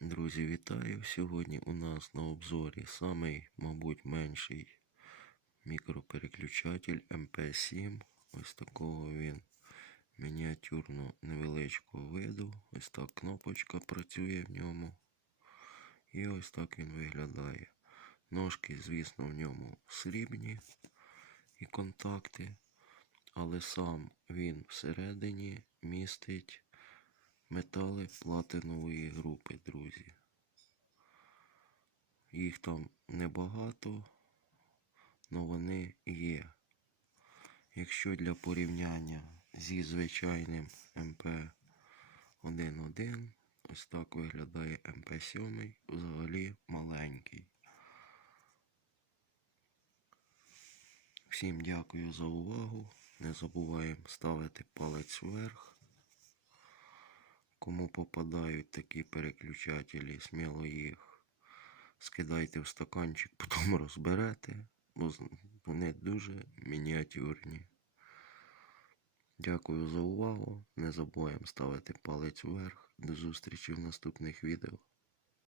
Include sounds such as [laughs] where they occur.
Друзі, вітаю! Сьогодні у нас на обзорі самий, мабуть, менший мікропереключатель MP7. Ось такого він мініатюрно невеличкого виду. Ось так кнопочка працює в ньому. І ось так він виглядає. Ножки, звісно, в ньому срібні і контакти, але сам він всередині містить метали платинової групи, друзі. Їх там небагато, але вони є. Якщо для порівняння зі звичайним МП-1.1, ось так виглядає МП7, взагалі маленький. Всім дякую за увагу. Не забуваємо ставити палець вверх. Кому попадають такі переключателі, сміло їх скидайте в стаканчик, [laughs] потім розберете, бо вони дуже мініатюрні. Дякую за увагу. Не забуваємо ставити палець вверх. До зустрічі в наступних відео.